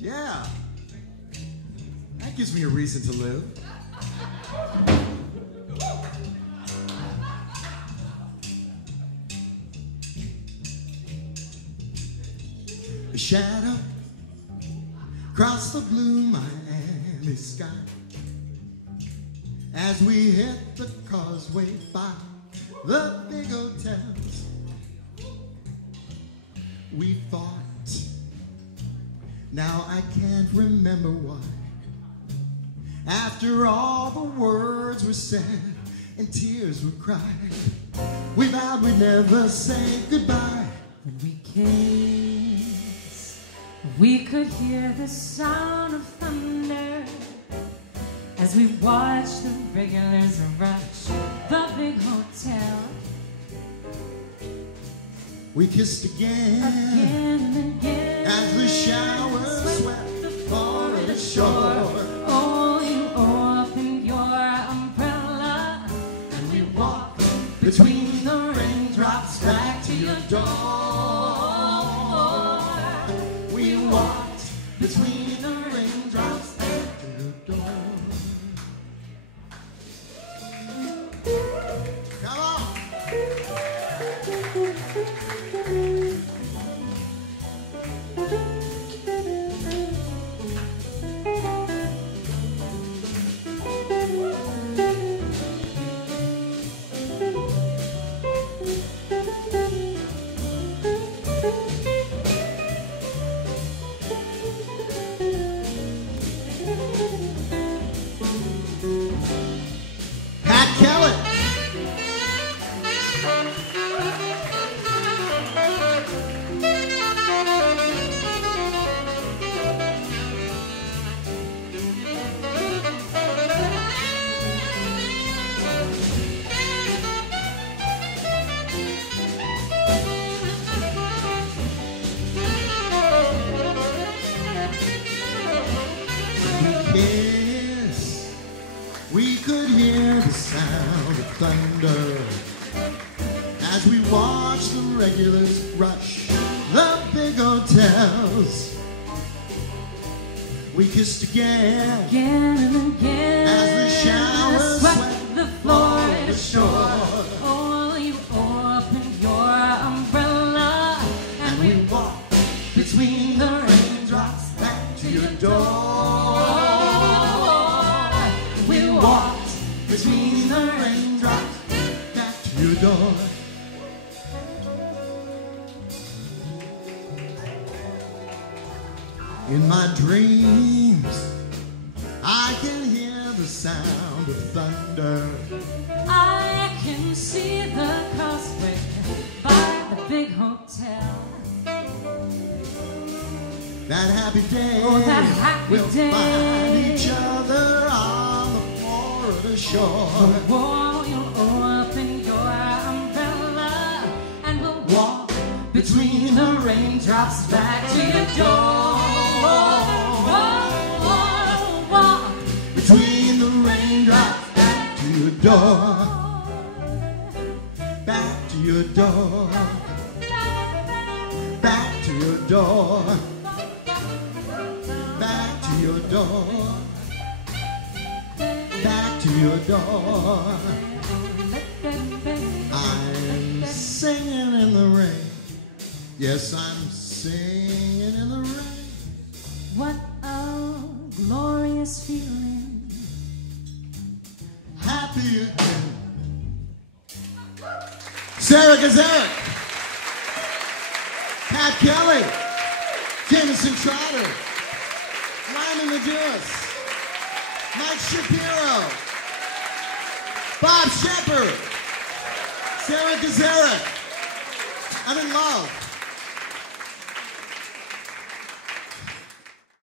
Yeah. That gives me a reason to live. A shadow across the blue Miami sky as we hit the causeway by the big hotels. We fought. Now I can't remember why. After all the words were said and tears were cried, we vowed we'd never say goodbye. When we kissed, we could hear the sound of thunder as we watched the regulars rush the big hotel. We kissed again and again as the showers swept the Florida shore. Oh, you opened your umbrella And we walked between the raindrops back to your door. We walked between the raindrops back to your door. Come on! Yes, we could hear the sound of thunder as we watched the regulars rush the big hotels. We kissed again and again as the showers swept the Florida shore. Oh, you opened your umbrella and we walked between the raindrops back to your door. We walked between the raindrops back to your door. In my dreams, I can hear the sound of thunder. I can see the causeway by the big hotel. That happy day, oh, that happy we'll day. Find each other on the Florida shore. Oh, you'll open your umbrella and we'll walk between the raindrops back to your door. Walk between the raindrops back to your door. Back to your door. Back to your door. Back to your door. Back to your door. I'm singing in the rain. Yes, I'm singing in the rain. What a glorious feeling. Happy again. SARA, GAZAREK, Pat Kelly, Jameson Trotter, Lyman Medeiros, Mike Shapiro, Bob Shepard, SARA, GAZAREK. I'm in love.